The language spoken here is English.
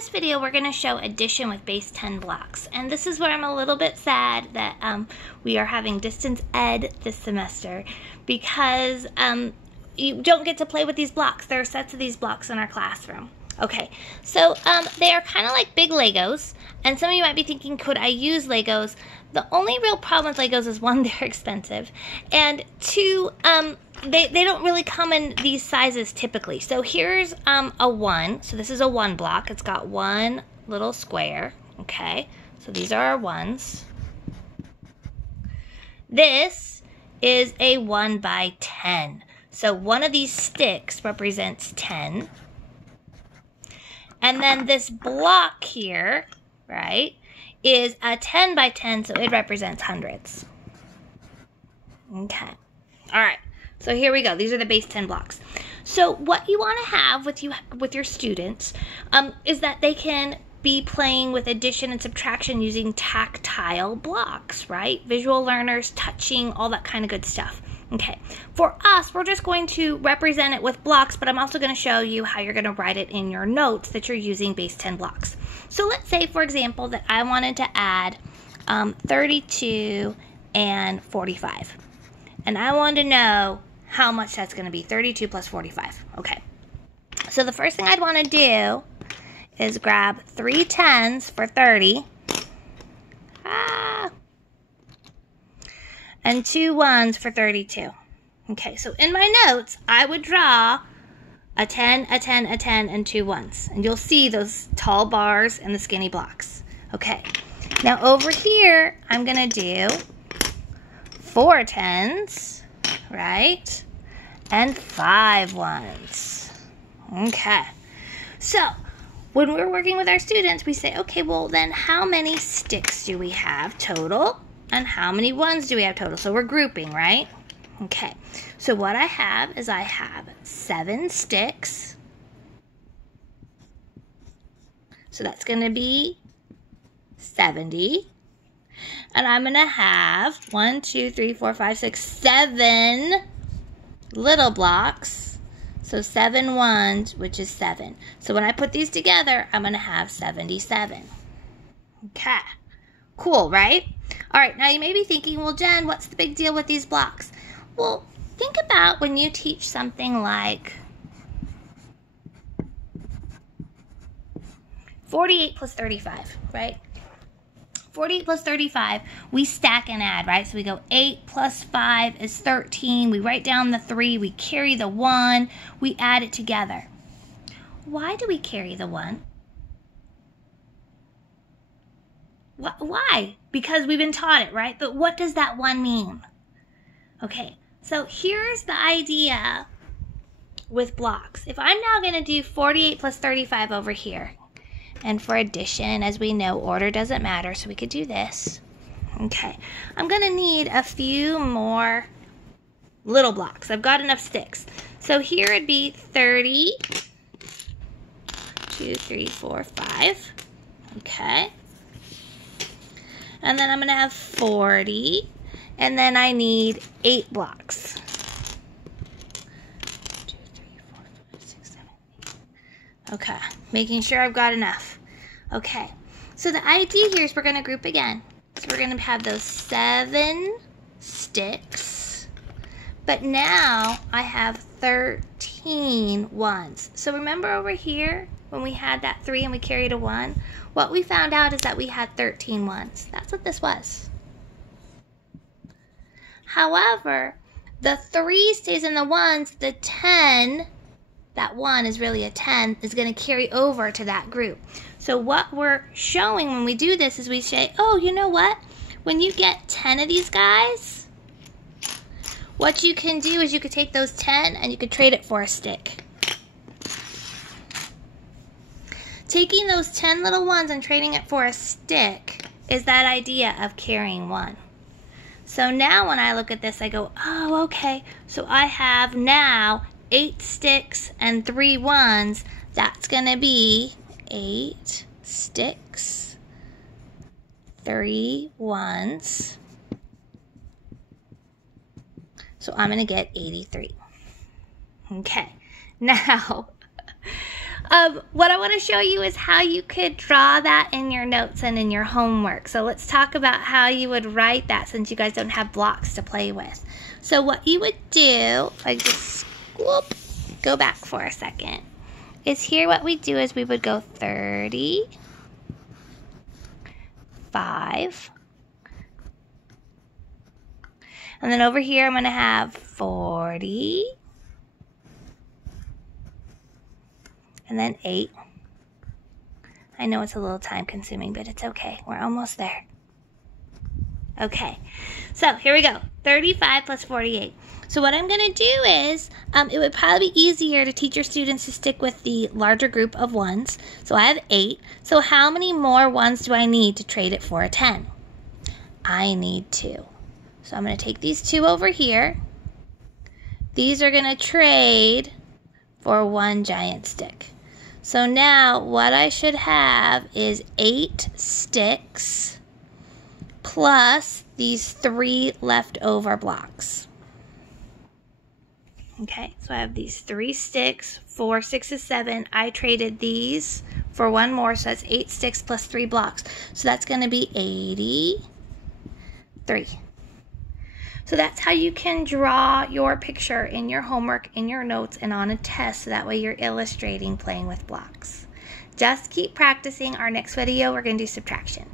this video, we're going to show addition with base 10 blocks. And this is where I'm a little bit sad that we are having distance ed this semester because you don't get to play with these blocks. There are sets of these blocks in our classroom. Okay, so they are kind of like big Legos. And some of you might be thinking, could I use Legos? The only real problem with Legos is one, they're expensive. And two, they don't really come in these sizes typically. So here's a 1. So this is a 1 block. It's got one little square. Okay, so these are our 1s. This is a 1 by 10. So one of these sticks represents 10. And then this block here, right, is a 10 by 10, so it represents hundreds. Okay. All right. So here we go. These are the base 10 blocks. So what you want to have with your students is that they can be playing with addition and subtraction using tactile blocks, right? Visual learners, touching, all that kind of good stuff. Okay, for us, we're just going to represent it with blocks, but I'm also going to show you how you're going to write it in your notes that you're using base 10 blocks. So let's say, for example, that I wanted to add 32 and 45. And I want to know how much that's going to be, 32 plus 45. Okay, so the first thing I'd want to do is grab 3 10s for 30. And 2 1s for 32. Okay, so in my notes, I would draw a 10, a 10, a 10, and 2 1s. And you'll see those tall bars and the skinny blocks. Okay, now over here, I'm going to do 4 10s, right? And 5 1s. Okay, so when we're working with our students, we say, okay, well then how many sticks do we have total? And how many 1s do we have total? So we're grouping, right? Okay, so what I have is I have 7 sticks. So that's going to be 70. And I'm going to have 1, 2, 3, 4, 5, 6, 7 little blocks. So 7 1s, which is 7. So when I put these together, I'm going to have 77. Okay, cool, right? All right, now you may be thinking, well, Jen, what's the big deal with these blocks? Well, think about when you teach something like 48 plus 35, right? 48 plus 35, we stack and add, right? So we go 8 plus 5 is 13. We write down the 3. We carry the 1. We add it together. Why do we carry the 1? Why? Because we've been taught it, right? But what does that 1 mean? Okay, so here's the idea with blocks. If I'm now going to do 48 plus 35 over here, and for addition, as we know, order doesn't matter, so we could do this. Okay, I'm going to need a few more little blocks. I've got enough sticks. So here it'd be 30, 2, 3, 4, 5. Okay. And then I'm going to have 40, and then I need 8 blocks. 2, 3, 4, 5, 6, 7, 8. Okay, making sure I've got enough. Okay, so the idea here is we're going to group again. So we're going to have those 7 sticks, but now I have 13 1s. So remember over here when we had that 3 and we carried a 1? What we found out is that we had 13 1s. That's what this was. However, the 3 stays in the 1s. The 10, that 1 is really a 10, is going to carry over to that group. So what we're showing when we do this is we say, oh, you know what? When you get 10 of these guys, what you can do is you could take those 10 and you could trade it for a stick. Taking those 10 little 1s and trading it for a stick is that idea of carrying 1. So now when I look at this, I go, oh, okay. So I have now 8 sticks and 3 1s. That's going to be 8 sticks, 3 1s. So I'm going to get 83. Okay. Now, what I want to show you is how you could draw that in your notes and in your homework. So let's talk about how you would write that since you guys don't have blocks to play with. So what you would do, if I just go back for a second, is here what we do is we would go 30, 5, and then over here I'm going to have 40, and then 8. I know it's a little time consuming, but it's okay. We're almost there. Okay, so here we go. 35 plus 48. So what I'm going to do is, it would probably be easier to teach your students to stick with the larger group of ones. So I have 8. So how many more ones do I need to trade it for a 10? I need 2. So I'm going to take these 2 over here. These are going to trade for 1 giant stick. So now what I should have is 8 sticks plus these 3 leftover blocks. Okay, so I have these 3 sticks, 4, 6 is 7. I traded these for 1 more, so that's 8 sticks plus 3 blocks. So that's going to be 83. So that's how you can draw your picture in your homework, in your notes, and on a test, so that way you're illustrating playing with blocks. Just keep practicing. Our next video, we're going to do subtraction.